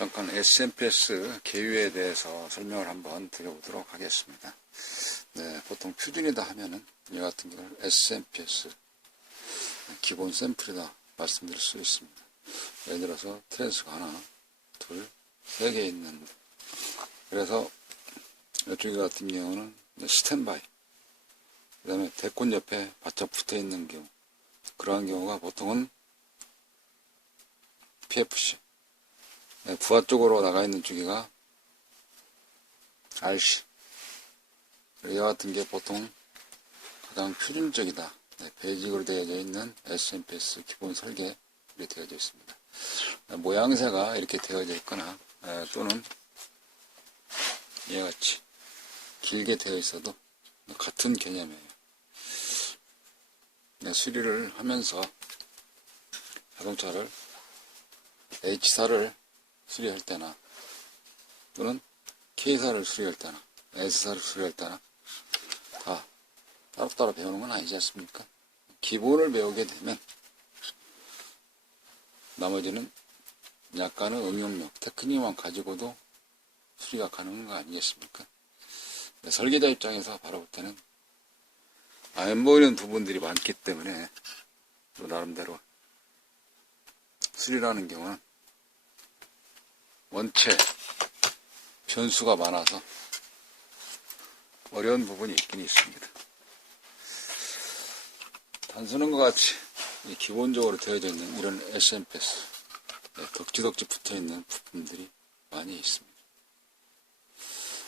잠깐 SMPS 계유에 대해서 설명을 한번 드려보도록 하겠습니다. 네, 보통 표준이다 하면은 이 같은 경우는 SMPS 기본 샘플이다 말씀드릴 수 있습니다. 예를 들어서 트랜스가 하나, 둘, 세 개 있는, 그래서 이쪽 같은 경우는 스탠바이, 그 다음에 대콘 옆에 바짝 붙어 있는 경우, 그러한 경우가 보통은 PFC, 부하 쪽으로 나가 있는 주기가 RC. 이와 같은 게 보통 가장 표준적이다. 베이직으로 되어져 있는 SMPS 기본 설계 이렇게 되어져 있습니다. 모양새가 이렇게 되어져 있거나 또는 이와 같이 길게 되어 있어도 같은 개념이에요. 수리를 하면서 자동차를 H사를 수리할 때나 또는 K사를 수리할 때나 S사를 수리할 때나 다 따로따로 배우는 건 아니지 않습니까? 기본을 배우게 되면 나머지는 약간의 응용력, 테크닉만 가지고도 수리가 가능한 거 아니겠습니까? 설계자 입장에서 바라볼 때는 안 보이는 부분들이 많기 때문에 또 나름대로 수리라는 경우는 원체 변수가 많아서 어려운 부분이 있긴 있습니다. 단순한 것 같이 기본적으로 되어져 있는 이런 SMPS 덕지덕지 붙어 있는 부품들이 많이 있습니다.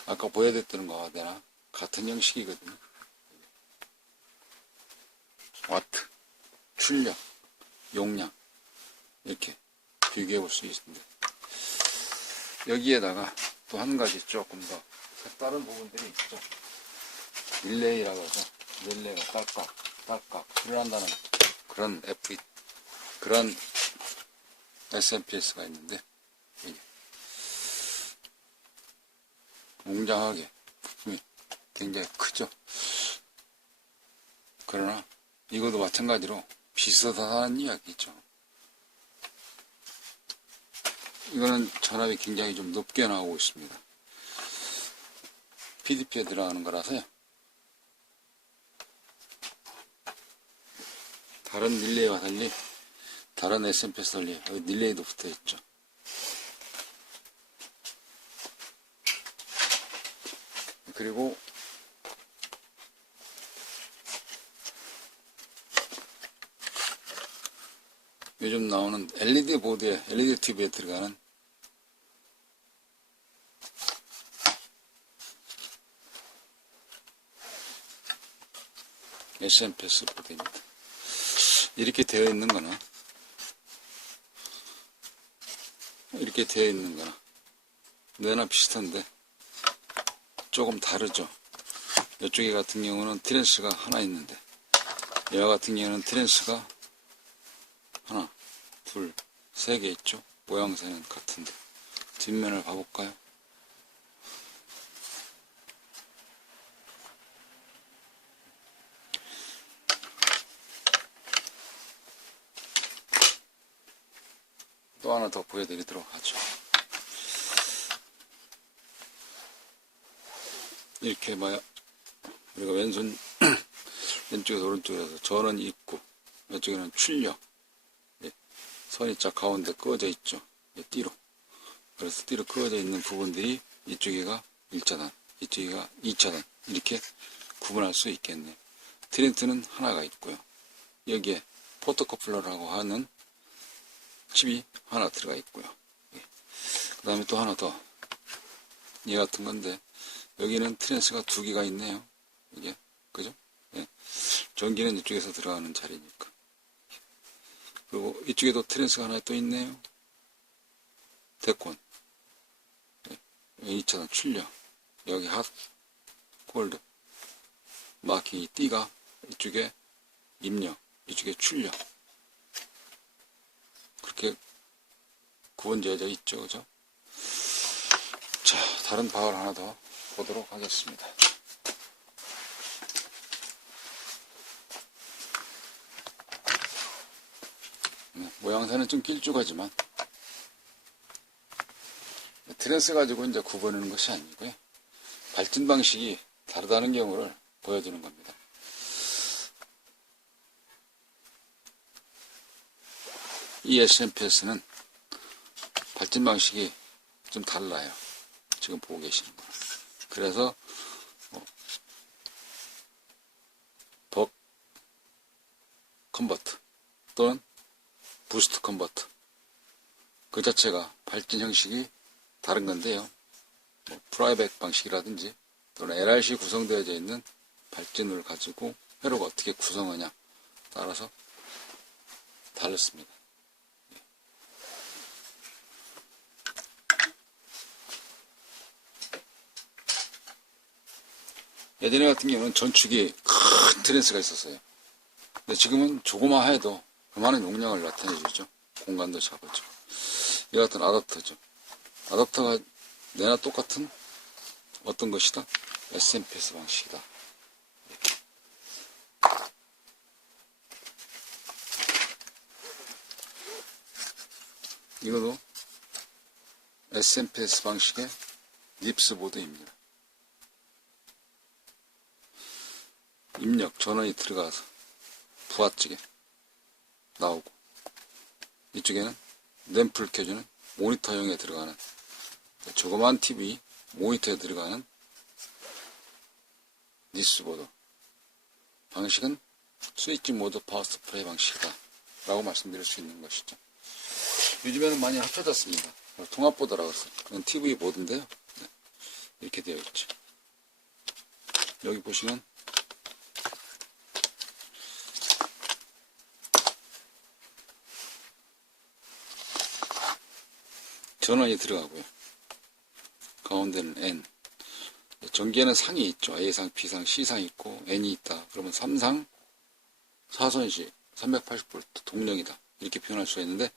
아까 보여드렸던 거와 내나 같은 형식이거든요. 와트, 출력, 용량 이렇게 비교해 볼 수 있습니다. 여기에다가 또 한 가지 조금 더 색다른 부분들이 있죠. 릴레이라고 해서 릴레이가 딸깍 소리를 한다는 그런 SMPS가 있는데 웅장하게 부품이 굉장히 크죠. 그러나 이것도 마찬가지로 비슷하다는 이야기죠. 이거는 전압이 굉장히 좀 높게 나오고 있습니다. PDP에 들어가는 거라서요. 다른 릴레이와 달리, 다른 SMPS 달리 여기 릴레이도 붙어 있죠. 그리고 요즘 나오는 LED 보드에, LED TV에 들어가는 SMPS 보드입니다. 이렇게 되어 있는 거나 이렇게 되어 있는 거나 내나 비슷한데 조금 다르죠. 이쪽에 같은 경우는 트랜스가 하나 있는데 얘와 같은 경우는 트랜스가 하나, 둘, 세 개 있죠. 모양새는 같은데 뒷면을 봐볼까요? 또 하나 더 보여드리도록 하죠. 이렇게 우리가 왼손 왼쪽에서 오른쪽에서 전원 있고 이쪽에는 출력, 선이 쫙 가운데 그어져 있죠. 띠로. 그래서 띠로 그어져 있는 부분들이 이쪽에가 1차단, 이쪽에가 2차단 이렇게 구분할 수 있겠네요. 트렌트는 하나가 있고요. 여기에 포토커플러라고 하는 칩이 하나 들어가 있고요. 그 다음에 또 하나 더, 이 같은 건데 여기는 트랜스가 두 개가 있네요. 이게 그죠? 전기는 이쪽에서 들어가는 자리니까. 그리고 이쪽에도 트랜스가 하나 또 있네요. 데콘, 2차단 출력, 여기 핫, 콜드, 마킹이 띠가 이쪽에 입력, 이쪽에 출력. 그렇게 구분되어져 있죠, 그죠? 자, 다른 바울 하나 더 보도록 하겠습니다. 모양새는 좀 길쭉하지만 트랜스 가지고 이제 구분하는 것이 아니고요. 발진 방식이 다르다는 경우를 보여주는 겁니다. 이 SMPS는 발진 방식이 좀 달라요. 지금 보고 계시는 거는. 그래서 벅 컨버트 또는 부스트 컨버트 그 자체가 발진 형식이 다른 건데요. 프라이백 방식이라든지 또는 LRC 구성되어져 있는 발진을 가지고 회로가 어떻게 구성하냐 따라서 다릅니다. 예전에 같은 경우는 전축이 큰 트랜스가 있었어요. 근데 지금은 조그마해도 그만한 용량을 나타내주죠. 공간도 작아지고. 이 같은 아답터죠. 아답터가 내나 똑같은 어떤 것이다? SMPS 방식이다. 이것도 SMPS 방식의 닙스 보드입니다. 입력 전원이 들어가서 부하측에 나오고 이쪽에는 램프를 켜주는 모니터형에 들어가는 조그만 TV 모니터에 들어가는 닙스보드 방식은 스위치 모드 파워 스프레이 방식이다 라고 말씀드릴 수 있는 것이죠. 요즘에는 많이 합쳐졌습니다. 통합보드라고 해서 그건 TV 보드인데요. 네. 이렇게 되어 있죠. 여기 보시면 전원이 들어가고요. 가운데는 N. 전기에는 상이 있죠. A상, B상, C상 있고 N이 있다. 그러면 3상 4선시 380V 동력이다. 이렇게 표현할 수가 있는데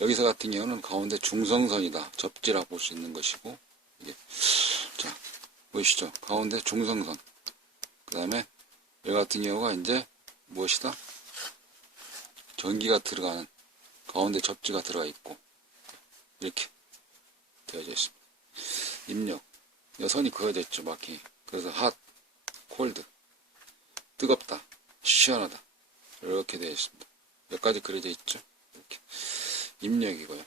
여기서 같은 경우는 가운데 중성선이다. 접지라 볼 수 있는 것이고 이게 자 보이시죠? 가운데 중성선. 그 다음에 여기 같은 경우가 이제 무엇이다? 전기가 들어가는 가운데 접지가 들어가 있고 이렇게 되어져 있습니다. 입력. 선이 그어져 있죠, 마킹이. 그래서 핫, 콜드, 뜨겁다, 시원하다. 이렇게 되어 있습니다. 몇 가지 그려져 있죠. 이렇게. 입력이고요.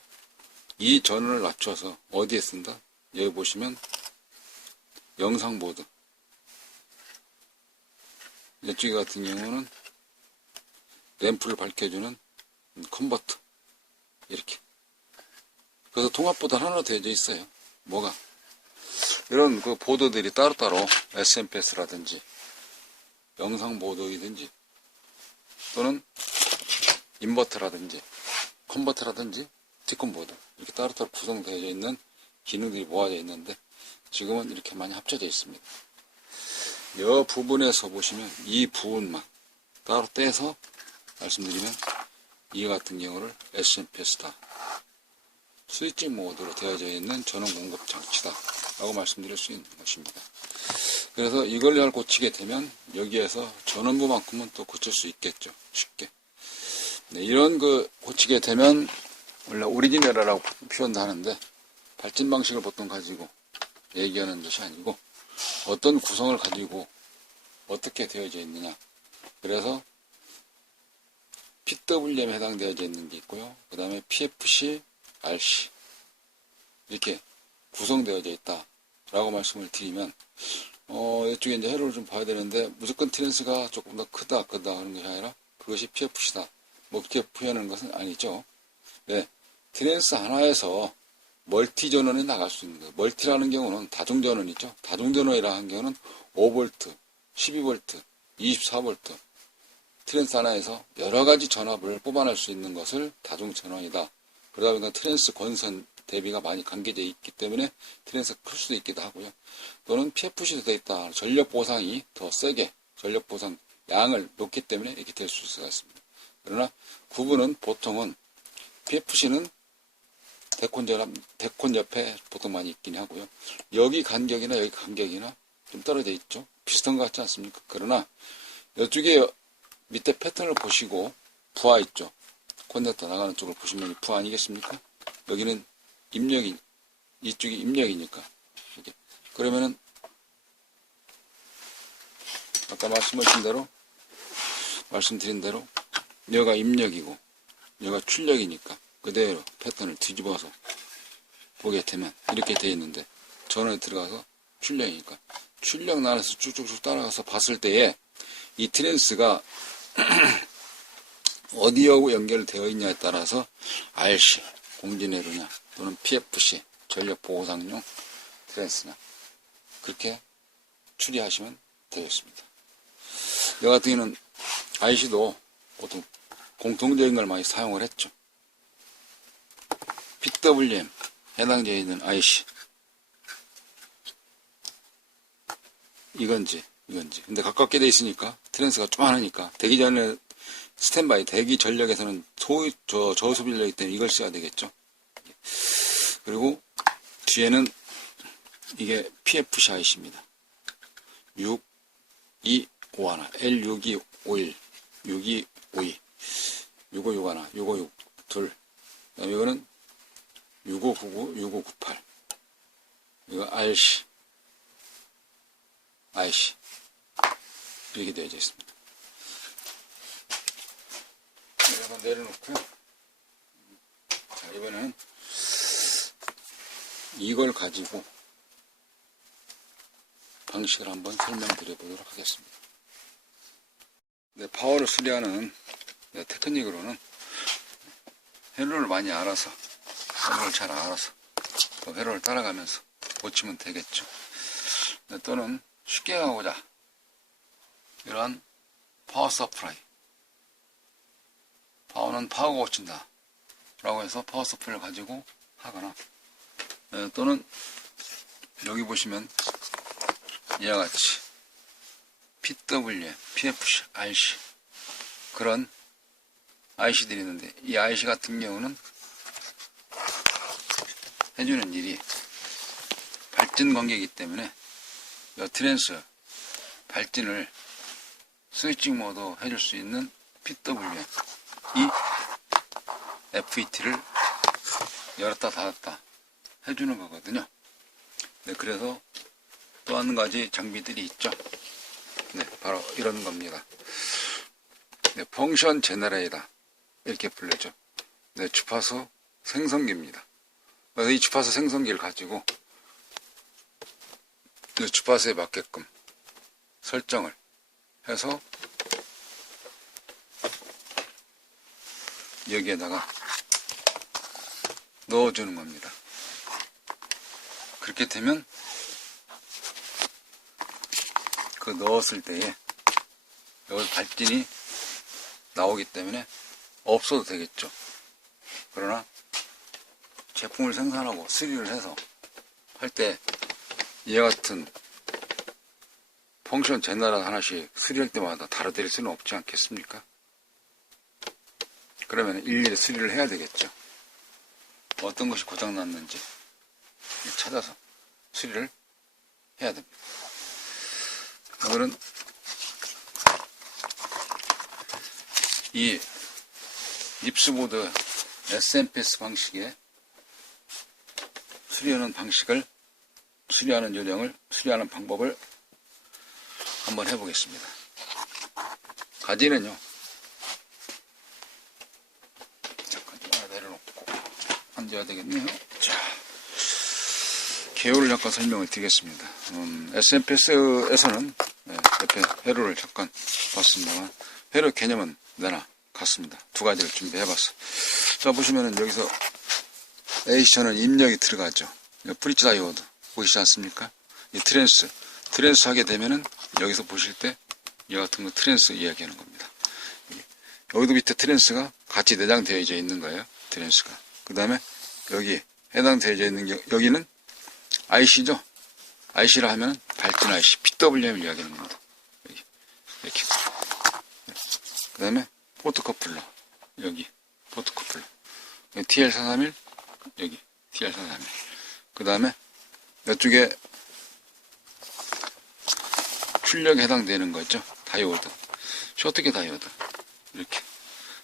이 전원을 낮춰서 어디에 쓴다? 여기 보시면 영상보드. 이쪽에 같은 경우는 램프를 밝혀주는 컨버터. 이렇게. 그래서 통합보드 하나로 되어져 있어요. 뭐가? 이런 그 보드들이 따로따로 SMPS라든지 영상보드이든지 또는 인버터라든지 컨버터라든지 티콘보드 이렇게 따로따로 구성되어 있는 기능들이 모아져 있는데 지금은 이렇게 많이 합쳐져 있습니다. 이 부분에서 보시면 이 부분만 따로 떼서 말씀드리면 이 같은 경우를 SMPS다. 스위치 모드로 되어져 있는 전원 공급 장치다 라고 말씀드릴 수 있는 것입니다. 그래서 이걸 잘 고치게 되면 여기에서 전원부만큼은 또 고칠 수 있겠죠. 쉽게. 네, 이런 그 고치게 되면 원래 오리지널이라고 표현도 하는데 발진 방식을 보통 가지고 얘기하는 것이 아니고 어떤 구성을 가지고 어떻게 되어져 있느냐. 그래서 PWM에 해당되어져 있는 게 있고요. 그 다음에 PFC, RC 이렇게 구성되어져 있다 라고 말씀을 드리면 이쪽에 이제 회로를 좀 봐야 되는데 무조건 트랜스가 조금 더 크다 하는 것이 아니라 그것이 PFC다 뭐 그렇게 표현하는 것은 아니죠. 네, 트랜스 하나에서 멀티 전원이 나갈 수 있는 거예요. 멀티라는 경우는 다중전원이죠. 다중전원이라 하는 경우는 5V, 12V, 24V 트랜스 하나에서 여러 가지 전압을 뽑아낼 수 있는 것을 다중전원이다. 그러다 보니까 트랜스 권선 대비가 많이 관계되어 있기 때문에 트랜스가 클 수도 있기도 하고요. 또는 PFC도 되어 있다. 전력 보상이 더 세게 전력 보상 양을 놓기 때문에 이렇게 될 수가 있습니다. 그러나 구분은 보통은 PFC는 데콘 옆에 보통 많이 있긴 하고요. 여기 간격이나 여기 간격이나 좀 떨어져 있죠. 비슷한 것 같지 않습니까? 그러나 이쪽에 밑에 패턴을 보시고 부하 있죠. 콘덴터 나가는 쪽을 보시면 부하 아니겠습니까? 여기는 입력이 이쪽이 입력이니까. 이렇게. 그러면은 아까 말씀드린 대로 여가 입력이고 여가 출력이니까 그대로 패턴을 뒤집어서 보게 되면 이렇게 되어 있는데 전원에 들어가서 출력이니까 출력 나눠서 쭉쭉쭉 따라가서 봤을 때에 이 트랜스가 어디하고 연결되어 있냐에 따라서 RC 공진회로냐 또는 PFC 전력 보호상용 트랜스냐 그렇게 추리하시면 되겠습니다. 여 같은 경우는 IC도 보통 공통적인 걸 많이 사용을 했죠. PWM 해당되어 있는 IC 이건지 근데 가깝게 돼 있으니까 트랜스가 조그마하니까 되기 전에 스탠바이 대기 전력에서는 저소비 전력이기 때문에 이걸 써야 되겠죠. 그리고 뒤에는 이게 PFC IC입니다. 6251 L6251 6252 6561 6562 그다음에 이거는 6599 6598 이거 RC IC 이렇게 되어 있습니다. 이거 내려놓고요. 자, 이번에는 이걸 가지고 방식을 한번 설명드려 보도록 하겠습니다. 네, 파워를 수리하는 테크닉으로는 회로를 많이 알아서 회로를 잘 알아서 또 회로를 따라가면서 고치면 되겠죠. 네, 또는 쉽게 가고자 이러한 파워 서프라이 파워는 파워가 고친다 라고 해서 파워 서프라이를 가지고 하거나 또는 여기 보시면 이와 같이 PW, PFC, RC 그런 IC들이 있는데 이 IC 같은 경우는 해주는 일이 발진 관계이기 때문에 이 트랜스 발진을 스위칭 모드 해줄 수 있는 PWM 이 FET를 열었다 닫았다 해주는 거거든요. 네, 그래서 또 한 가지 장비들이 있죠. 네, 바로 이런 겁니다. 네, 펑션 제너레이터 이렇게 불리죠. 네, 주파수 생성기입니다. 그래서 이 주파수 생성기를 가지고 이 주파수에 맞게끔 설정을 해서 여기에다가 넣어주는 겁니다. 그렇게 되면 그 넣었을 때에 여기 발진이 나오기 때문에 없어도 되겠죠. 그러나 제품을 생산하고 수리를 해서 할 때 이와 같은 펑션 제너럴 하나씩 수리할 때마다 다뤄드릴 수는 없지 않겠습니까? 그러면 일일이 수리를 해야 되겠죠. 어떤 것이 고장났는지 찾아서 수리를 해야 됩니다. 오늘은 이 립스보드 SMPS 방식의 수리하는 방식을, 수리하는 요령을, 수리하는 방법을 한번 해보겠습니다. 가지는요, 잠깐 내려놓고 앉아야 되겠네요. 자, 개요를 잠깐 설명을 드리겠습니다. SMPS에서는 옆에 회로를 잠깐 봤습니다만, 회로 개념은 내나 같습니다. 두 가지를 준비해봤어. 자, 보시면은 여기서 A시전은 입력이 들어가죠. 브릿지 다이오드 보이시지 않습니까? 이 트랜스 하게 되면은 여기서 보실 때 이 같은 거 트랜스 이야기하는 겁니다. 여기도 밑에 트랜스가 같이 내장되어 있는 거예요. 트랜스가. 그 다음에 여기 해당되어 있는 여기는 IC죠. IC라 하면은 발진 IC, PWM을 이야기하는 겁니다. 여기 이렇게. 그 다음에 포트 커플러, 여기 포트 커플러, TL431 여기 TL431. 그 다음에 이쪽에 출력에 해당되는 거죠. 다이오드, 쇼트기 다이오드 이렇게.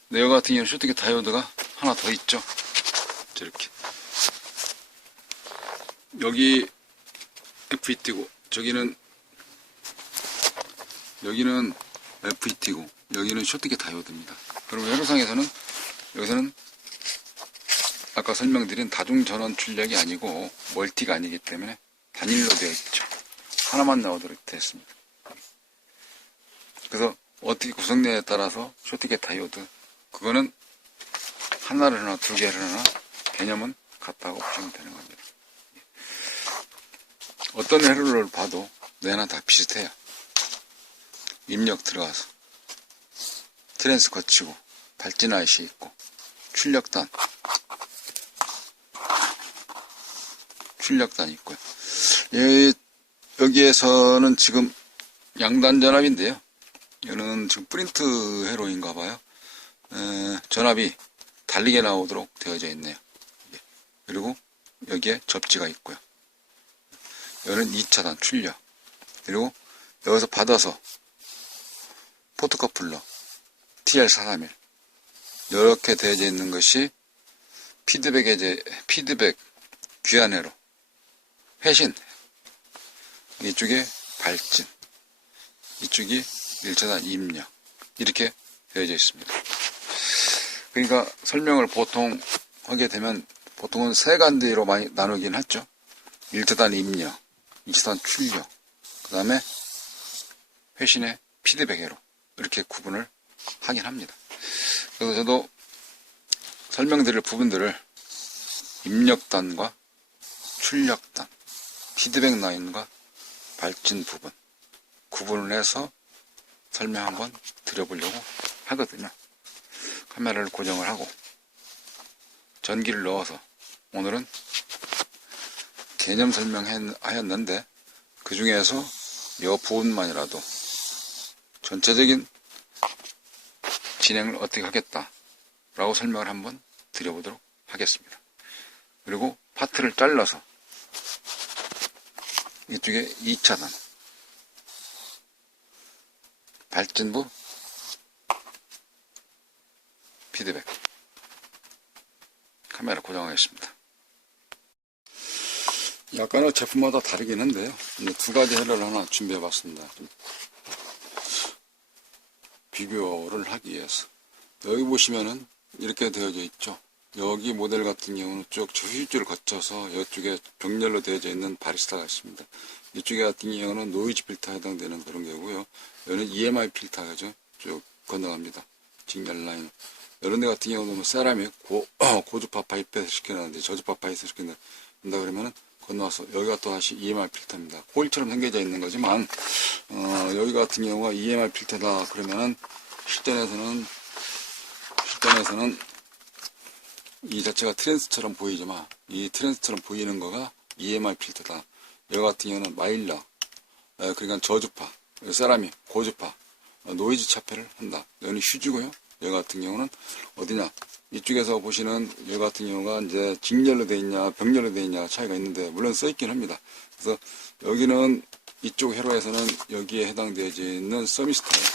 근데 여기 같은 경우는 쇼트기 다이오드가 하나 더 있죠. 이렇게. 여기 FET고 여기는 FET고 여기는 쇼트게 다이오드입니다. 그러면 회로상에서는 여기서는 아까 설명드린 다중전원 출력이 아니고 멀티가 아니기 때문에 단일로 되어 있죠. 하나만 나오도록 되어 있습니다. 그래서 어떻게 구성되냐에 따라서 쇼트게 다이오드 그거는 하나를 하나 두 개를 하나 개념은 같다고 보시면 되는 겁니다. 어떤 회로를 봐도 내나 다 비슷해요. 입력 들어가서 트랜스 거치고 발진 IC 있고 출력단 있고요. 여기에서는 지금 양단 전압인데요. 이거는 지금 프린트 회로인가 봐요. 전압이 달리게 나오도록 되어져 있네요. 그리고 여기에 접지가 있고요. 여기는 2차단 출력. 그리고 여기서 받아서 포트커플러 TL431 이렇게 되어져 있는 것이 피드백 귀한 회로 회신 이쪽에 발진 이쪽이 1차단 입력 이렇게 되어져 있습니다. 그러니까 설명을 보통 하게 되면 보통은 세 간디로 많이 나누긴 하죠. 1차단 입력, 2차단 출력, 그 다음에 회신의 피드백 회로 이렇게 구분을 하긴 합니다. 그래서 저도 설명드릴 부분들을 입력단과 출력단, 피드백 라인과 발진 부분 구분을 해서 설명 한번 드려보려고 하거든요. 카메라를 고정을 하고 전기를 넣어서 오늘은 개념 설명하였는데 그 중에서 이 부분만이라도 전체적인 진행을 어떻게 하겠다라고 설명을 한번 드려보도록 하겠습니다. 그리고 파트를 잘라서 이쪽에 2차단 발진부 피드백 카메라 고정하겠습니다. 약간은 제품마다 다르긴 한데요. 두 가지 회로를 하나 준비해 봤습니다. 비교를 하기 위해서. 여기 보시면은 이렇게 되어져 있죠. 여기 모델 같은 경우는 쭉 휴지를 거쳐서 이쪽에 병렬로 되어져 있는 바리스타가 있습니다. 이쪽에 같은 경우는 노이즈 필터에 해당되는 그런 게고요. 여기는 EMI 필터가 쭉 건너갑니다. 직렬 라인. 이런 데 같은 경우는 세라믹 고주파 파이프에서 시켜놨는데 저주파 파이프에서 시킨다 그러면은 건너와서 여기가 또 다시 EMI 필터입니다. 코일처럼 생겨져 있는 거지만 여기 같은 경우가 EMI 필터다 그러면은 실전에서는 이 자체가 트랜스처럼 보이지만 이 트랜스처럼 보이는 거가 EMI 필터다. 여기 같은 경우는 마일러 그러니까 저주파 세라믹 고주파 노이즈 차폐를 한다. 여기는 휴지고요. 여기 같은 경우는 어디냐? 이쪽에서 보시는 여기 같은 경우가 이제 직렬로 되어 있냐, 병렬로 되어 있냐 차이가 있는데 물론 써 있긴 합니다. 그래서 여기는 이쪽 회로에서는 여기에 해당되어져 있는 서미스타예요.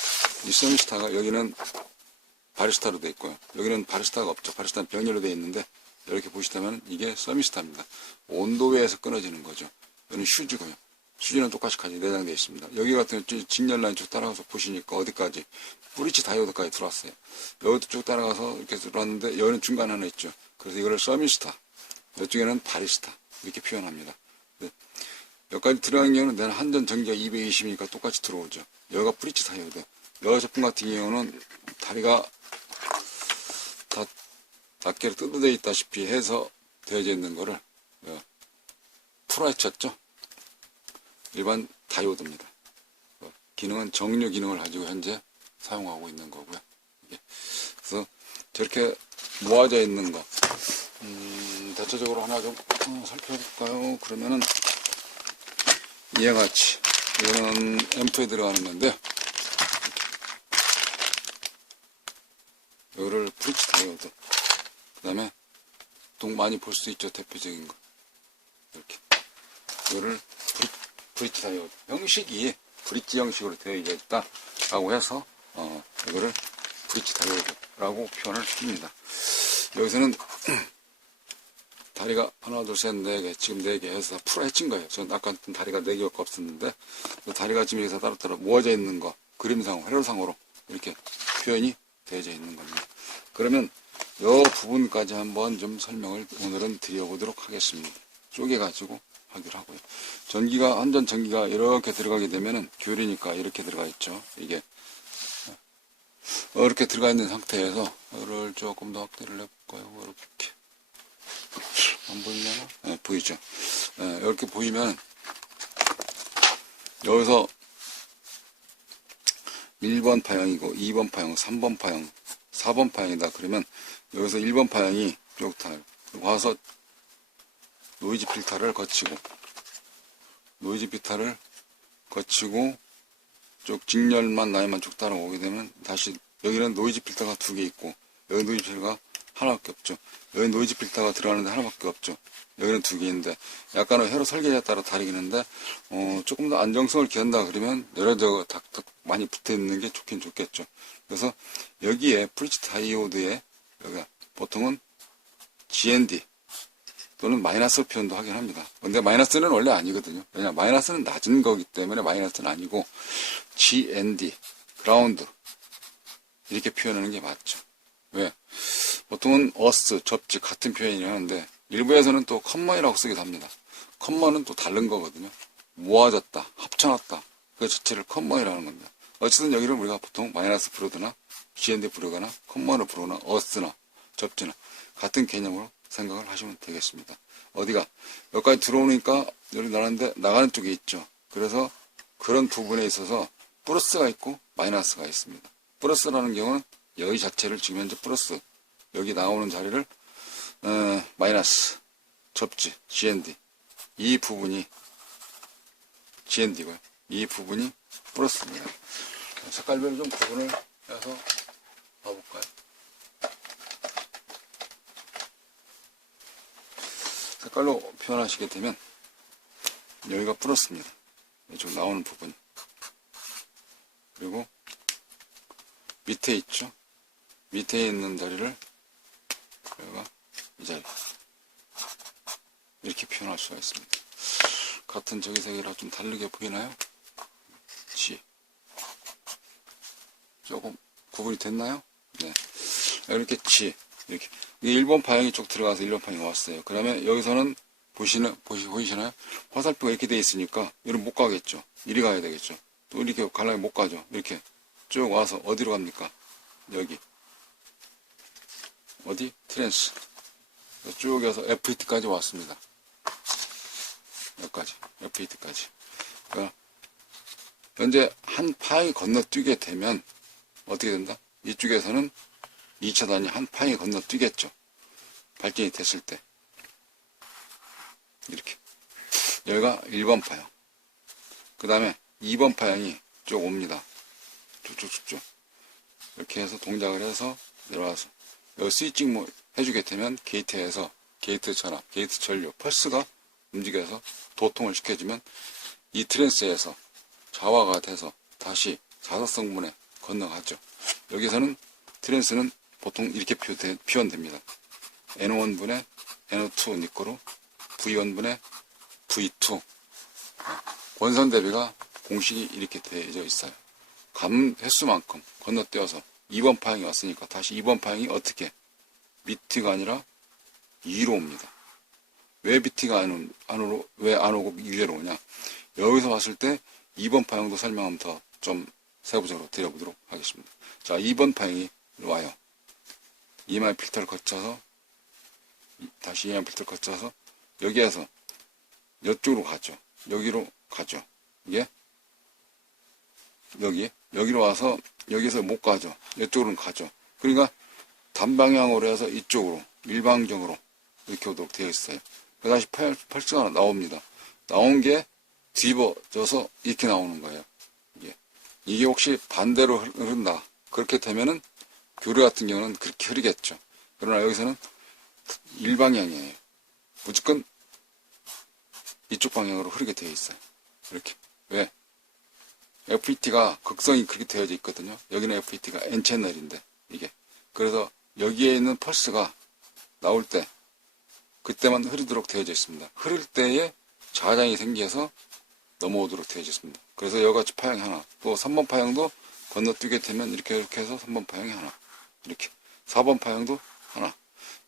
이 서미스타가 여기는 바리스타로 되어 있고요. 여기는 바리스타가 없죠. 바리스타는 병렬로 되어 있는데 이렇게 보시다면 이게 서미스타입니다. 온도계에서 끊어지는 거죠. 여기는 휴지고요. 휴지는 똑같이 내장되어 있습니다. 여기 같은 경우 직렬 라인 쭉 따라가서 보시니까 어디까지 브릿지 다이오드까지 들어왔어요. 여기도 쭉 따라가서 이렇게 들어왔는데 여기는 중간 하나 있죠. 그래서 이거를 서미스타, 이쪽에는 바리스타 이렇게 표현합니다. 여기까지 들어가는 경우는 내는 한전 전기가 220이니까 똑같이 들어오죠. 여기가 브릿지 다이오드. 여기 제품 같은 경우는 다리가 다 낱개로 뜯어져 있다시피 해서 되어져 있는 거를 풀어헤쳤죠. 일반 다이오드입니다. 기능은 정류 기능을 가지고 현재 사용하고 있는 거고요. 그래서 저렇게 모아져 있는 거 대체적으로 하나 좀 살펴볼까요? 그러면은 이와 같이 이거는 앰프에 들어가는 건데 이거를 브릿지 다이오드 그 다음에 보통 많이 볼 수 있죠. 대표적인 거 이렇게 이거를 브릿지 다이오드 형식이 브릿지 형식으로 되어 있다 라고 해서 이거를 브릿지 다이오드라고 표현을 합니다. 여기서는 다리가 하나, 둘, 셋, 네 개, 지금 네 개 해서 다 풀어헤친 거예요. 전 아까 다리가 네 개가 없었는데, 다리가 지금 여기서 따로따로 모아져 있는 거, 그림상, 회로상으로 이렇게 표현이 되어져 있는 겁니다. 그러면 이 부분까지 한번 좀 설명을 오늘은 드려보도록 하겠습니다. 쪼개가지고 하기로 하고요. 전기가, 한전 전기가 이렇게 들어가게 되면은, 교리니까 이렇게 들어가 있죠. 이게. 이렇게 들어가 있는 상태에서, 이를 조금 더 확대를 해볼까요? 이렇게. 안 보이려나? 네, 보이죠? 네, 이렇게 보이면, 여기서 1번 파형이고, 2번 파형, 3번 파형, 4번 파형이다. 그러면, 여기서 1번 파형이 쭉 다 와서, 노이즈 필터를 거치고, 쭉 직렬만 라인만 쭉 따라오게 되면 다시 여기는 노이즈 필터가 2개 있고 여기 노이즈 필터가 하나밖에 없죠. 여기 노이즈 필터가 들어가는데 하나밖에 없죠. 여기는 2개 있는데 약간은 회로 설계에 따라 다르긴 한데 조금 더 안정성을 기한다 그러면 여러 저 닥닥 많이 붙어 있는 게 좋긴 좋겠죠. 그래서 여기에 브릿지 다이오드에 여기가 보통은 GND 또는 마이너스 표현도 하긴 합니다. 근데 마이너스는 원래 아니거든요. 왜냐면 마이너스는 낮은 거기 때문에 마이너스는 아니고 GND, 그라운드 이렇게 표현하는 게 맞죠. 왜? 보통은 어스, 접지 같은 표현이라 하는데 일부에서는 또 컴먼이라고 쓰기도 합니다. 컴먼은 또 다른 거거든요. 모아졌다, 합쳐놨다. 그 자체를 컴먼이라는 겁니다. 어쨌든 여기를 우리가 보통 마이너스 부르거나 GND 부르거나 컴먼을 부르거나 어스나 접지나 같은 개념으로 생각을 하시면 되겠습니다. 어디가? 여기까지 들어오니까 여기 나가는 쪽에 있죠. 그래서 그런 부분에 있어서 플러스가 있고 마이너스가 있습니다. 플러스라는 경우는 여기 자체를 지금 현재 플러스, 여기 나오는 자리를 마이너스, 접지, GND 이 부분이 GND고요. 이 부분이 플러스입니다. 색깔별로 좀 구분을 해서 봐볼까요? 색깔로 표현하시게 되면 여기가 플러스입니다. 이쪽 나오는 부분. 그리고 밑에 있죠. 밑에 있는 자리를 여기가 이 자리 이렇게 표현할 수가 있습니다. 같은 저기 색이라 좀 다르게 보이나요? G 조금 구분이 됐나요? 네. 이렇게 G 이렇게 1번 파형이 쪽 들어가서 1번 파형이 왔어요. 그러면 여기서는 보이시나요? 화살표가 이렇게 돼 있으니까 이리는 못 가겠죠. 이리 가야 되겠죠. 또 이렇게 가려면 못 가죠. 이렇게 쭉 와서 어디로 갑니까? 여기 어디? 트랜스 쭉 해서 FET까지 왔습니다. 여기까지 FET까지. 그러니까 현재 한 파형이 건너뛰게 되면 어떻게 된다? 이쪽에서는 2차단이 한 파형이 건너뛰겠죠. 발전이 됐을 때. 이렇게. 여기가 1번 파형. 그 다음에 2번 파형이 쭉 옵니다. 쭉쭉쭉쭉. 이렇게 해서 동작을 해서 내려와서. 여기 스위칭 해주게 되면 게이트에서 게이트 전압, 게이트 전류, 펄스가 움직여서 도통을 시켜주면 이 트랜스에서 좌화가 돼서 다시 자사성분에 건너가죠. 여기서는 트랜스는 보통 이렇게 표현됩니다. N1분의 N2 니코로 V1분의 V2 원선 대비가 공식이 이렇게 되어져 있어요. 감 횟수만큼 건너뛰어서 2번 파형이 왔으니까 다시 2번 파형이 어떻게 밑티가 아니라 위로 옵니다. 왜 밑티가 왜 안 오고 위로 오냐? 여기서 봤을 때 2번 파형도 설명하면 더 좀 세부적으로 드려보도록 하겠습니다. 자, 2번 파형이 와요. EMI 필터를 거쳐서 다시 EMI 필터를 거쳐서 여기에서 이쪽으로 가죠. 여기로 가죠. 이게 여기로 와서 여기서 못 가죠. 이쪽으로는 가죠. 그러니까 단방향으로 해서 이쪽으로 일방적으로 이렇게 오도록 되어 있어요. 다시 펄스가 나옵니다. 나온 게 뒤집어져서 이렇게 나오는 거예요. 이게 혹시 반대로 흐른다. 그렇게 되면은 교류 같은 경우는 그렇게 흐르겠죠. 그러나 여기서는 일방향이에요. 무조건 이쪽 방향으로 흐르게 되어 있어요. 이렇게. 왜? FET가 극성이 그렇게 되어져 있거든요. 여기는 FET가 N채널인데 이게. 그래서 여기에 있는 펄스가 나올 때 그때만 흐르도록 되어져 있습니다. 흐를 때에 자장이 생겨서 넘어오도록 되어져 있습니다. 그래서 여기같이 파형이 하나, 또 3번 파형도 건너뛰게 되면 이렇게 해서 3번 파형이 하나, 이렇게 4번 파형도 하나,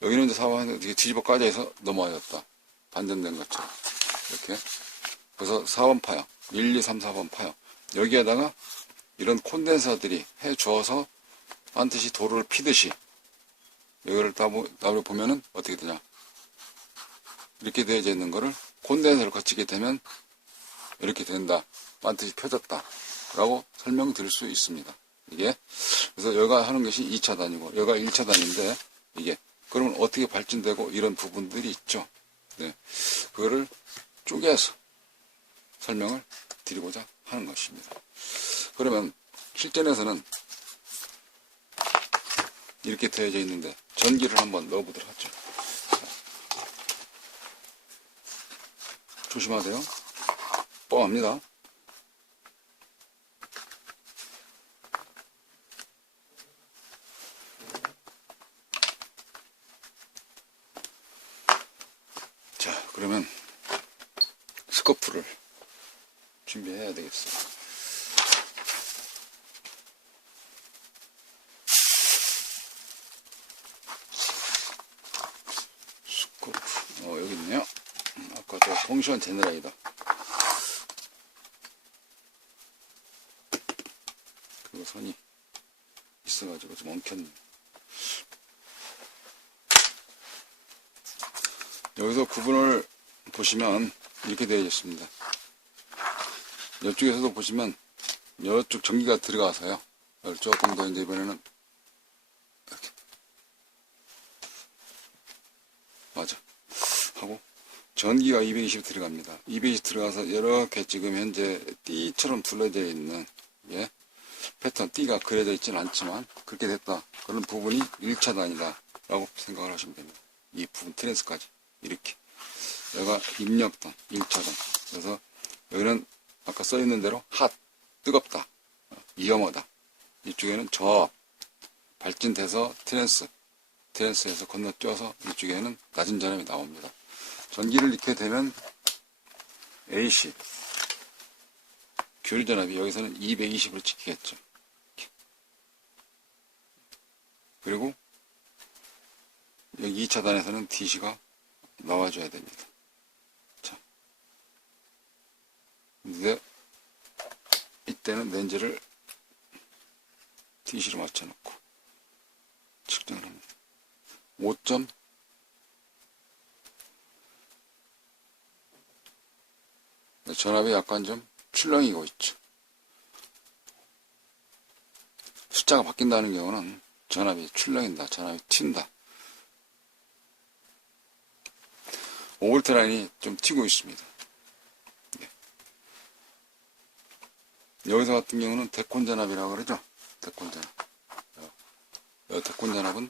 여기는 이제 4번 파형이 뒤집어 까져서 넘어와졌다. 반전된 것처럼 이렇게. 그래서 4번 파형, 1, 2, 3, 4번 파형, 여기에다가 이런 콘덴서들이 해 주어서 반드시 도로를 피듯이 여기를 따로 보면은 어떻게 되냐, 이렇게 되어져 있는 거를 콘덴서를 거치게 되면 이렇게 된다, 반드시 펴졌다 라고 설명드릴 수 있습니다. 이게 그래서 여기가 하는 것이 2차단이고 여기가 1차단인데, 이게 그러면 어떻게 발전되고 이런 부분들이 있죠. 네, 그거를 쪼개서 설명을 드리고자 하는 것입니다. 그러면 실전에서는 이렇게 되어져 있는데 전기를 한번 넣어보도록 하죠. 조심하세요. 뻥합니다. 자, 그러면 스코프를 준비해야 되겠어요. 스코프, 여기 있네요. 아까 저 동시원 제너레이터. 그거 선이 있어가지고 좀 엉켰네. 여기서 구분을 보시면 이렇게 되어 있습니다. 이쪽에서도 보시면 이쪽 전기가 들어가서요. 조금 더 이제 이번에는 이렇게 맞아 하고 전기가 220 들어갑니다. 220 들어가서 이렇게 지금 현재 띠처럼 둘러져 있는 패턴, 띠가 그려져 있지는 않지만 그렇게 됐다. 그런 부분이 1차단이다 라고 생각을 하시면 됩니다. 이 부분 트랜스까지 이렇게. 여기가 입력단 1차단. 그래서 여기는 아까 써있는 대로 핫, 뜨겁다, 위험하다. 이쪽에는 저, 발진돼서 트랜스에서 건너뛰어서 이쪽에는 낮은 전압이 나옵니다. 전기를 넣게 되면 AC, 교류 전압이 여기서는 220을 지키겠죠. 그리고 여기 2차단에서는 DC가 나와줘야 됩니다. 자, 근데 이때는 렌즈를 DC로 맞춰놓고 측정을 합니다. 5점 전압이 약간 좀 출렁이고 있죠. 숫자가 바뀐다는 경우는 전압이 출렁인다, 전압이 튄다. 5V 라인이 좀 튀고 있습니다. 네. 여기서 같은 경우는 데콘 전압이라고 그러죠. 데콘 전압. 데콘 전압은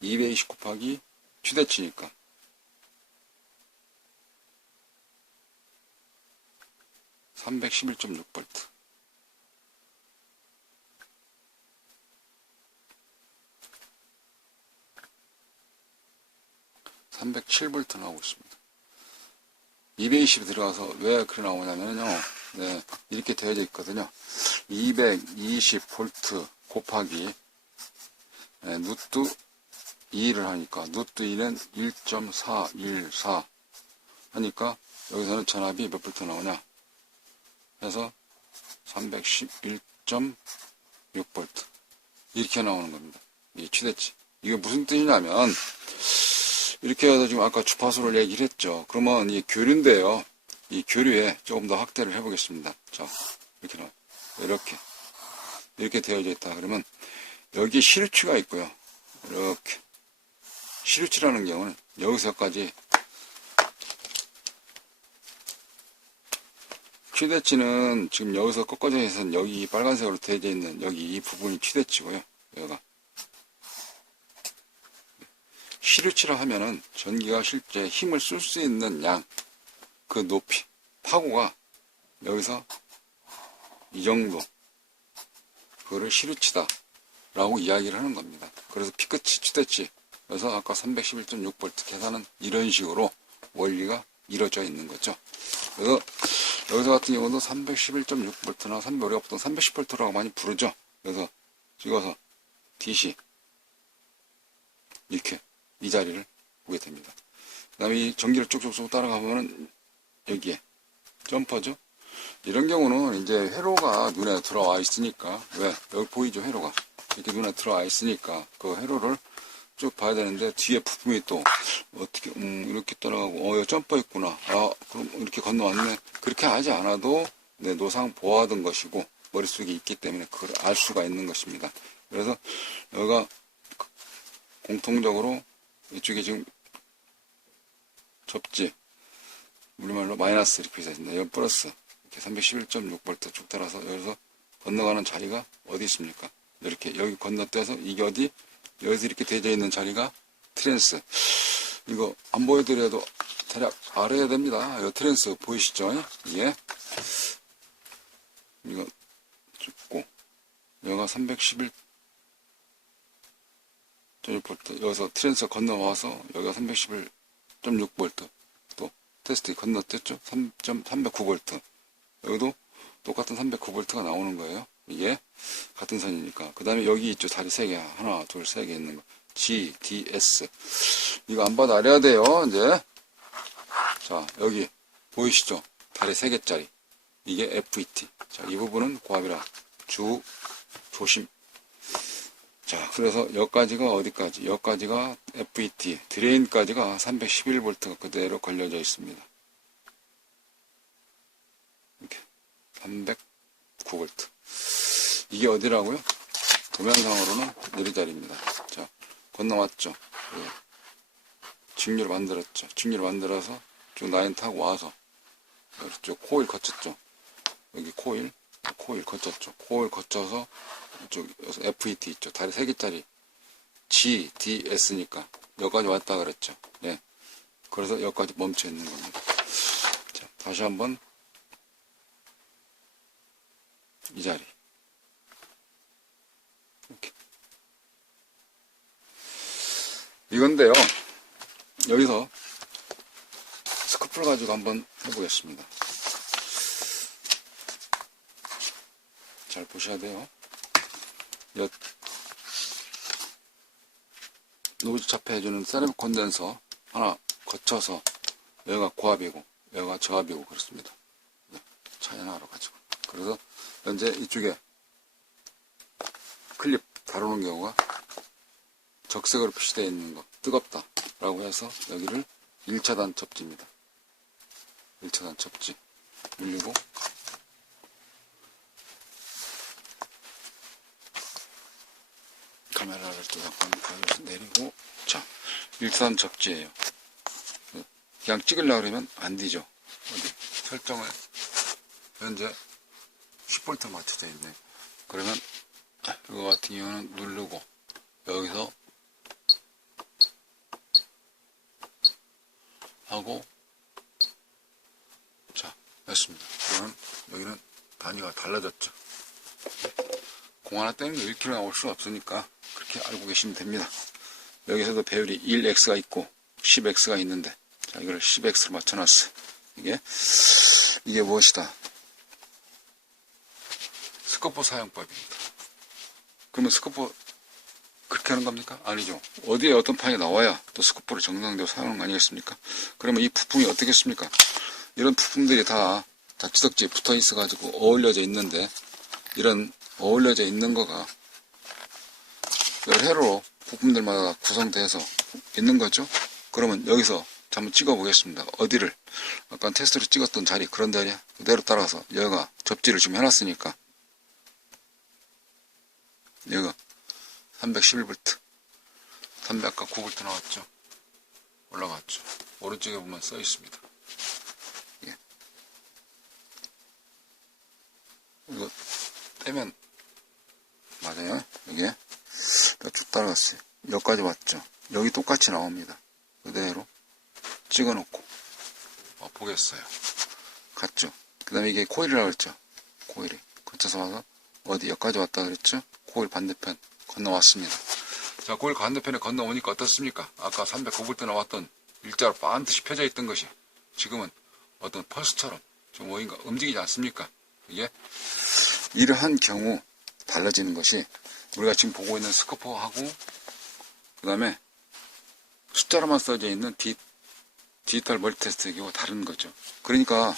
220 곱하기 최대치니까 311.6V. 307V 나오고 있습니다. 220이 들어가서 왜 그래 나오냐면요. 네, 이렇게 되어져 있거든요. 220V 곱하기 누트 2를 하니까 누트 2는 1.414 하니까 여기서는 전압이 몇 볼트 나오냐 해서 311.6V 이렇게 나오는 겁니다. 이 최대치. 이게 무슨 뜻이냐면 이렇게 해서 지금 아까 주파수를 얘기를 했죠. 그러면 이 교류인데요. 이 교류에 조금 더 확대를 해보겠습니다. 자, 이렇게 나와요. 이렇게 되어져 있다. 그러면 여기 시루치가 있고요. 이렇게 시루치라는 경우는 여기서까지 최대치는 지금 여기서 꺾어져 있는 여기 빨간색으로 되어져 있는 여기 이 부분이 최대치고요. 여기가 시루치라 하면은 전기가 실제 힘을 쓸 수 있는 양, 그 높이, 파고가 여기서 이 정도, 그거를 시루치다 라고 이야기를 하는 겁니다. 그래서 피끝이 최대치, 그래서 아까 311.6V 계산은 이런 식으로 원리가 이루어져 있는 거죠. 그래서 여기서 같은 경우도 311.6V나 300, 우리가 보통 310V라고 많이 부르죠. 그래서 찍어서 DC 이렇게 이 자리를 보게 됩니다. 그 다음에 이 전기를 쭉쭉쭉 따라가면은 여기에 점퍼죠. 이런 경우는 이제 회로가 눈에 들어와 있으니까, 왜? 여기 보이죠, 회로가. 이렇게 눈에 들어와 있으니까 그 회로를 쭉 봐야 되는데, 뒤에 부품이 또 어떻게 이렇게 따라가고 여기 점퍼 있구나, 그럼 이렇게 건너왔네, 그렇게 하지 않아도 내 노상 보호하던 것이고 머릿속에 있기 때문에 그걸 알 수가 있는 것입니다. 그래서 여기가 공통적으로 이쪽에 지금 접지, 우리말로 마이너스 이렇게 되어있습니다. 이건 플러스, 이렇게 311.6V 쭉 따라서 여기서 건너가는 자리가 어디 있습니까? 이렇게 여기 건너뛰어서 이게 어디? 여기서 이렇게 되어져 있는 자리가 트랜스. 이거 안 보여드려도 대략 알아야 됩니다. 이 트랜스 보이시죠? 예. 이거 찍고 여기가 311.6V, 여기서 트랜스 건너와서 여기가 311.6V, 또 테스트 건너뛰었죠? 309V. 여기도 똑같은 309V가 나오는 거예요. 이게 같은 선이니까. 그 다음에 여기 있죠. 다리 3개. 하나, 둘, 3개 있는 거. G, D, S. 이거 안 봐도 알아야 돼요. 이제. 자, 여기 보이시죠? 다리 3개짜리. 이게 FET. 자, 이 부분은 고압이라 조심. 자, 그래서 여기까지가 어디까지? 여기까지가 FET. 드레인까지가 311V가 그대로 걸려져 있습니다. 이렇게. 309V. 이게 어디라고요? 도면상으로는 내리자리입니다. 자, 건너왔죠. 예. 직류를 만들었죠. 직류를 만들어서 쭉 라인 타고 와서 이쪽 코일 거쳤죠. 여기 코일 거쳤죠. 코일 거쳐서 이쪽 FET 있죠. 다리 3개짜리 G, D, S니까 여기까지 왔다 그랬죠. 예. 그래서 여기까지 멈춰 있는 겁니다. 자, 다시 한번 이 자리. 이렇게. 이건데요. 여기서 스코프를 가지고 한번 해보겠습니다. 잘 보셔야 돼요. 노즈 차폐해주는 세라믹 콘덴서 하나 거쳐서 여기가 고압이고 여기가 저압이고 그렇습니다. 차이 하나로 가지고. 그래서 현재 이쪽에 클립 다루는 경우가 적색으로 표시되어 있는 거, 뜨겁다 라고 해서 여기를 1차단 접지입니다. 1차단 접지 밀리고, 카메라를 또 약간 내리고, 자, 1차단 접지예요. 그냥 찍으려고 그러면 안 되죠. 어디 설정을 현재 10V 맞춰져 있네. 그러면 이거 같은 경우는 누르고 여기서 하고, 자, 됐습니다. 그러면 여기는 단위가 달라졌죠. 공 하나 떼는 게 1kg 나올 수 없으니까 그렇게 알고 계시면 됩니다. 여기서도 배율이 1X가 있고 10X가 있는데, 자, 이걸 10X로 맞춰놨어. 이게 무엇이다? 스코프 사용법입니다. 그러면 스코프 그렇게 하는 겁니까? 아니죠. 어디에 어떤 판이 나와야 또 스코프를 정상적으로 사용하는 거 아니겠습니까? 그러면 이 부품이 어떻겠습니까? 이런 부품들이 다 작지덕지에 붙어 있어 가지고 어울려져 있는데, 이런 어울려져 있는 거가 여러 회로 부품들마다 구성돼서 있는 거죠. 그러면 여기서 한번 찍어 보겠습니다. 어디를, 아까 테스트로 찍었던 자리, 그런 자리 그대로 따라서 여기가 접지를 지금 해놨으니까 여기가 311V, 300아까 9V 나왔죠. 올라갔죠. 오른쪽에 보면 써 있습니다. 예. 이거 떼면 맞아요. 이게 쭉 따라갔어요. 여기까지 왔죠. 여기 똑같이 나옵니다. 그대로 찍어놓고 보겠어요. 갔죠. 그 다음에 이게 코일이라고 그랬죠. 코일이 거쳐서 와서 어디 여기까지 왔다 그랬죠. 코일 반대편 건너왔습니다. 자, 자, 그걸 반대편에 건너오니까 어떻습니까? 아까 309V 나왔던 일자로 반드시 펴져 있던 것이 지금은 어떤 펄스처럼 좀 뭐인가 움직이지 않습니까? 이게 이러한 경우 달라지는 것이 우리가 지금 보고 있는 스코퍼하고 그 다음에 숫자로만 써져 있는 디지털 멀티테스트의 경우 다른 거죠. 그러니까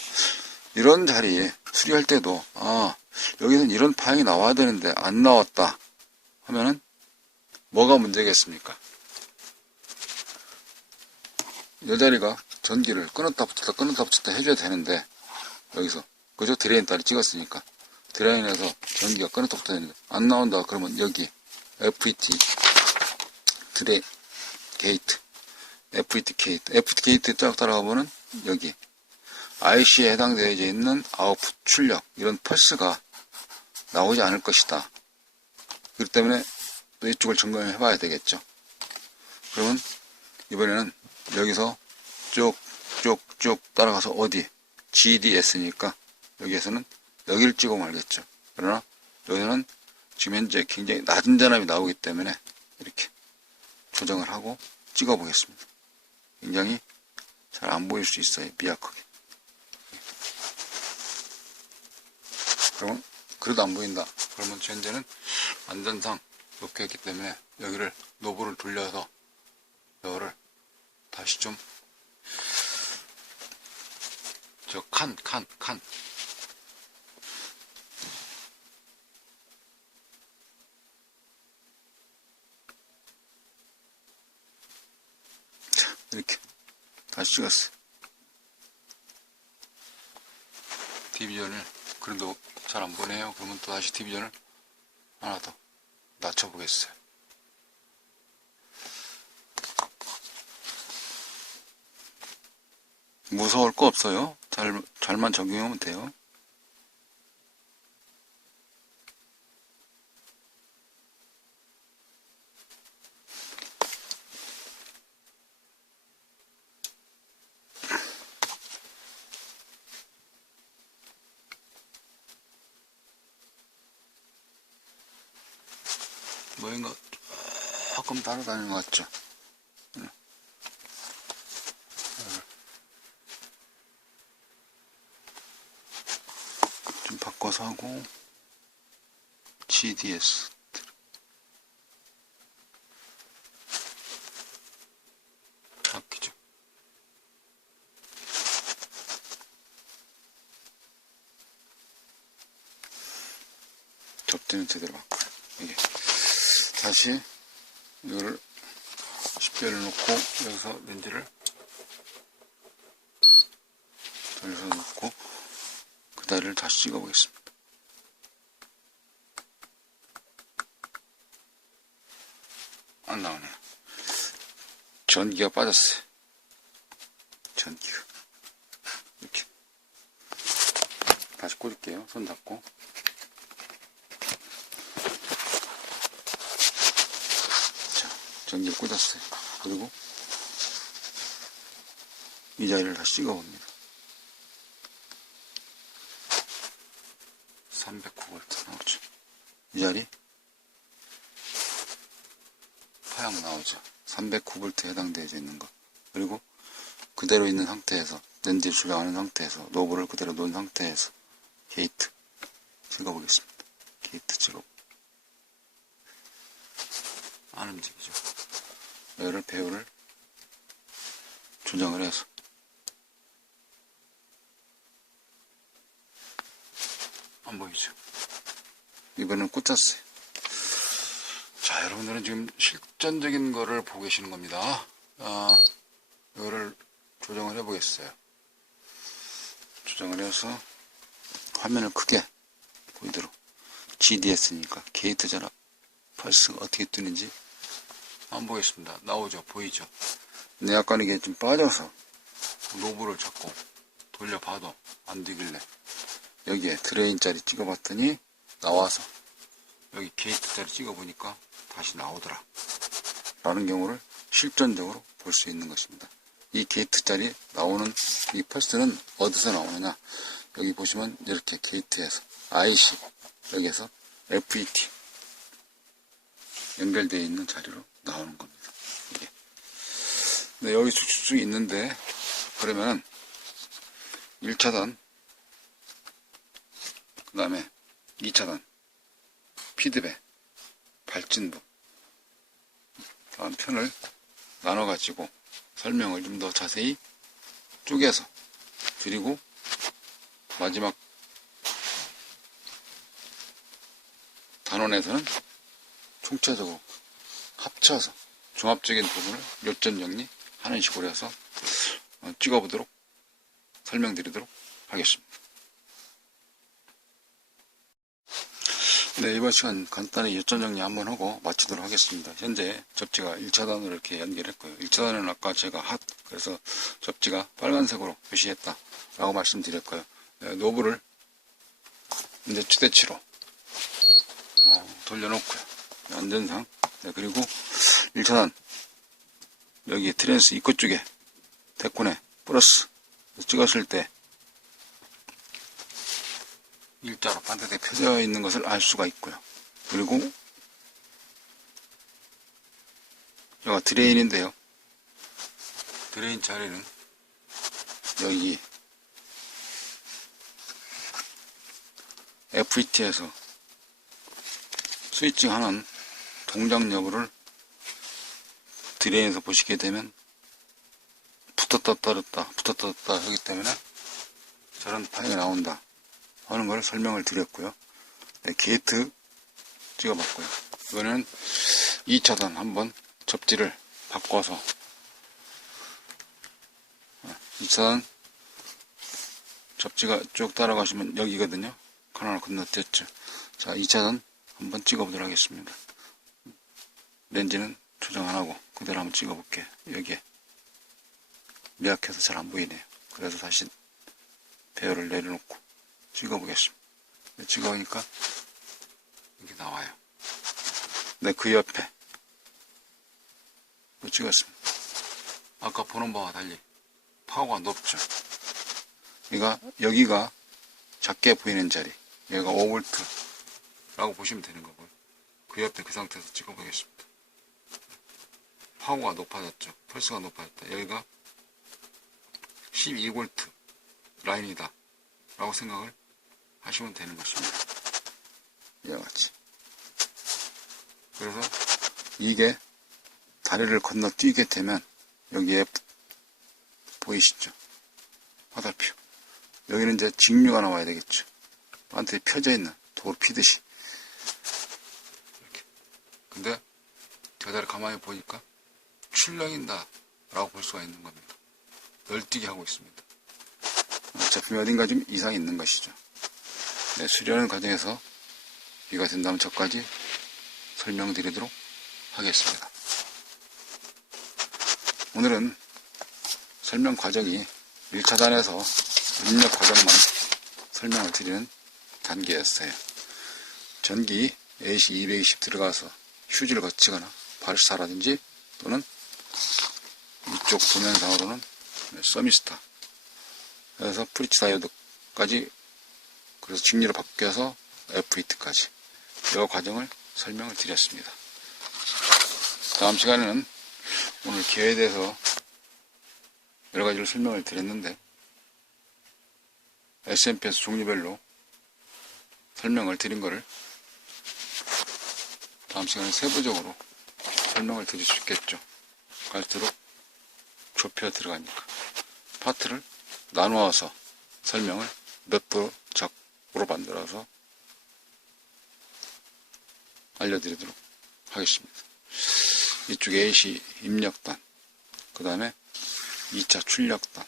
이런 자리에 수리할 때도 여기서는 이런 파형이 나와야 되는데 안 나왔다 하면은 뭐가 문제겠습니까? 이 자리가 전기를 끊었다 붙였다 해줘야 되는데 여기서 그죠? 드레인 따로 찍었으니까 드레인에서 전기가 끊었다 붙어야 되는데 안 나온다 그러면 여기 FET 드레인 게이트 FET 게이트 쫙 따라가 보면 여기 IC에 해당되어 있는 아웃풋 출력 이런 펄스가 나오지 않을 것이다. 그렇기 때문에 또 이쪽을 점검해 봐야 되겠죠. 그러면 이번에는 여기서 쭉 따라가서 어디 GDS니까 여기에서는 여기를 찍어 말겠죠. 그러나 여기는 지금 현재 굉장히 낮은 전압이 나오기 때문에 이렇게 조정을 하고 찍어 보겠습니다. 굉장히 잘 안 보일 수 있어요. 미약하게. 그러면 그래도 안 보인다. 그러면 현재는 안전상 이렇게 했기 때문에 여기를 노브를 돌려서 이거를 다시 좀 저 칸 자, 이렇게 다시 찍었어요. 디비전을 그래도 잘 안 보네요. 그러면 또 다시 디비전을 하나 더 낮춰보겠어요. 무서울 거 없어요. 잘만 적용하면 돼요. 뭐인가 조금 따라다니는 것 같죠? 좀 바꿔서 하고 GDS 바뀌죠. 접대는 제대로 바꿔요. 이게 다시 이거를 10배를 놓고 여기서 렌즈를 돌려서 놓고 그 다리를 다시 찍어 보겠습니다. 안 나오네요. 전기가 빠졌어요. 전기가 이렇게 다시 꽂을게요. 손 잡고 전기를 꽂았어요. 그리고 이 자리를 다시 찍어봅니다. 309V 나오죠. 이 자리 파양 나오죠. 309V에 해당되어 있는 거. 그리고 그대로 있는 상태에서 렌즈를 조정하는 상태에서 노브를 그대로 놓은 상태에서 게이트 찍어보겠습니다. 게이트 찍어 안 움직이죠. 여기를 배우를 조정을 해서 안 보이죠. 이번엔 꽂았어요. 자, 여러분들은 지금 실전적인 거를 보고 계시는 겁니다. 이거를 조정을 해 보겠어요. 조정을 해서 화면을 크게 보이도록 GDS니까 게이트 전압 펄스가 어떻게 뜨는지 한번 보겠습니다. 나오죠? 보이죠? 근데 약간 이게 좀 빠져서 노브를 자꾸 돌려봐도 안 되길래 여기에 드레인 자리 찍어봤더니 나와서 여기 게이트 자리 찍어보니까 다시 나오더라 라는 경우를 실전적으로 볼 수 있는 것입니다. 이 게이트 자리 나오는 이 펄스는 어디서 나오느냐, 여기 보시면 이렇게 게이트에서 IC 여기에서 FET 연결되어 있는 자리로 나오는 겁니다. 이게. 네, 여기 쭉쭉 있는데, 그러면은 1차단, 그 다음에 2차단, 피드백, 발진부, 다음 편을 나눠가지고 설명을 좀 더 자세히 쪼개서 드리고, 마지막 단원에서는 총체적으로 합쳐서 종합적인 부분을 요점 정리하는 식으로 해서 찍어보도록 설명드리도록 하겠습니다. 네, 이번 시간 간단히 요점 정리 한번 하고 마치도록 하겠습니다. 현재 접지가 1차단으로 이렇게 연결했고요. 1차단은 아까 제가 핫, 그래서 접지가 빨간색으로 표시했다 라고 말씀드렸고요. 네, 노브를 이제 최대치로 돌려놓고요. 안전상. 네, 그리고 1차단 여기 트랜스 입구 쪽에 데코네 플러스 찍었을 때 일자로 반듯하게 펴져 있는 것을 알 수가 있고요. 그리고 여기가 드레인인데요. 드레인 자리는 여기 FET에서 스위칭하는 동작 여부를 드레인에서 보시게 되면 붙었다 떨었다 붙었다 떨었다 하기 때문에 저런 파이가 나온다 하는 걸 설명을 드렸고요. 네, 게이트 찍어봤고요. 이거는 2차단 한번 접지를 바꿔서 2차단 접지가 쭉 따라가시면 여기거든요. 하나 건너뛰었죠. 자, 2차단 한번 찍어보도록 하겠습니다. 렌즈는 조정 안 하고 그대로 한번 찍어볼게요. 여기에 미약해서 잘 안 보이네요. 그래서 다시 배열을 내려놓고 찍어보겠습니다. 네, 찍어보니까 이렇게 나와요. 네, 그 옆에 또 찍었습니다. 아까 보는 바와 달리 파워가 높죠. 그러니까 여기가 작게 보이는 자리, 여기가 5V라고 보시면 되는 거고요. 그 옆에 그 상태에서 찍어보겠습니다. 파워가 높아졌죠. 펄스가 높아졌다. 여기가 12V 라인이다 라고 생각을 하시면 되는 것입니다. 이와 같이. 그래서 이게 다리를 건너뛰게 되면 여기에 보이시죠? 화살표. 여기는 이제 직류가 나와야 되겠죠. 반대에 펴져 있는 돌 피듯이. 이렇게. 근데 제자리 가만히 보니까 출렁인다 라고 볼 수가 있는 겁니다. 널뛰게 하고 있습니다. 제품이 어딘가 좀 이상이 있는 것이죠. 네, 수리하는 과정에서 이가 된다면 저까지 설명드리도록 하겠습니다. 오늘은 설명 과정이 1차단에서 입력 과정만 설명을 드리는 단계였어요. 전기 AC 220 들어가서 휴지를 거치거나 발사라든지 또는 이쪽 도면상으로는 서미스타, 그래서 프리치 다이오드까지, 그래서 직류로 바뀌어서 FET까지 이 과정을 설명을 드렸습니다. 다음 시간에는 오늘 기회에 대해서 여러 가지를 설명을 드렸는데 SMPS 종류별로 설명을 드린 거를 다음 시간에 세부적으로 설명을 드릴 수 있겠죠. 갈수록 좁혀 들어가니까 파트를 나누어서 설명을 몇 프로 작으로 만들어서 알려드리도록 하겠습니다. 이쪽 AC 입력단, 그 다음에 2차 출력단,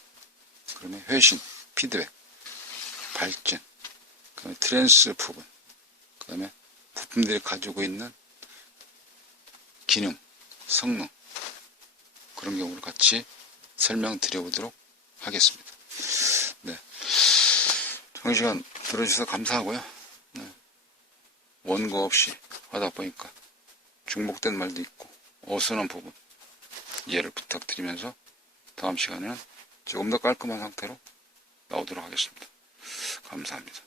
그 다음에 회신, 피드백, 발진, 그 다음에 트랜스 부분, 그 다음에 부품들이 가지고 있는 기능, 성능, 그런 경우를 같이 설명드려보도록 하겠습니다. 네. 정시간 들어주셔서 감사하고요. 네. 원고 없이 하다 보니까 중복된 말도 있고 어수선한 부분 이해를 부탁드리면서 다음 시간에는 조금 더 깔끔한 상태로 나오도록 하겠습니다. 감사합니다.